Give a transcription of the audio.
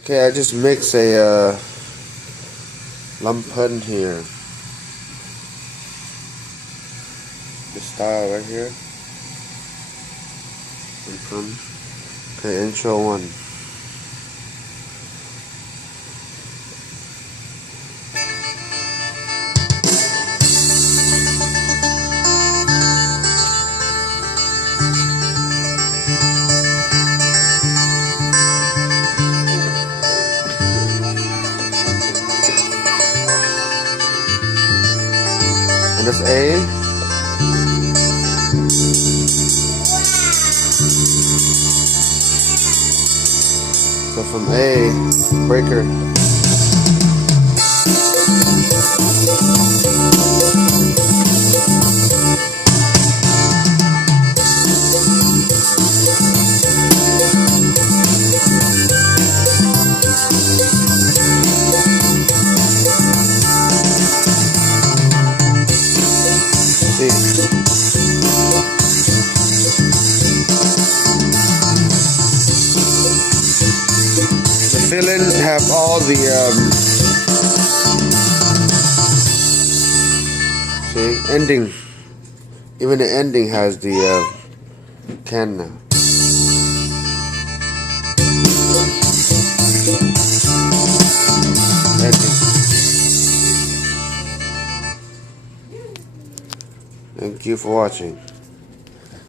Okay, I just mixed a Lumpern here. This style right here. Lumpern. Okay, intro 1. And that's A. So from A, breaker. The fill-in have all the see, ending. Even the ending has the can now. Ending. Thank you for watching.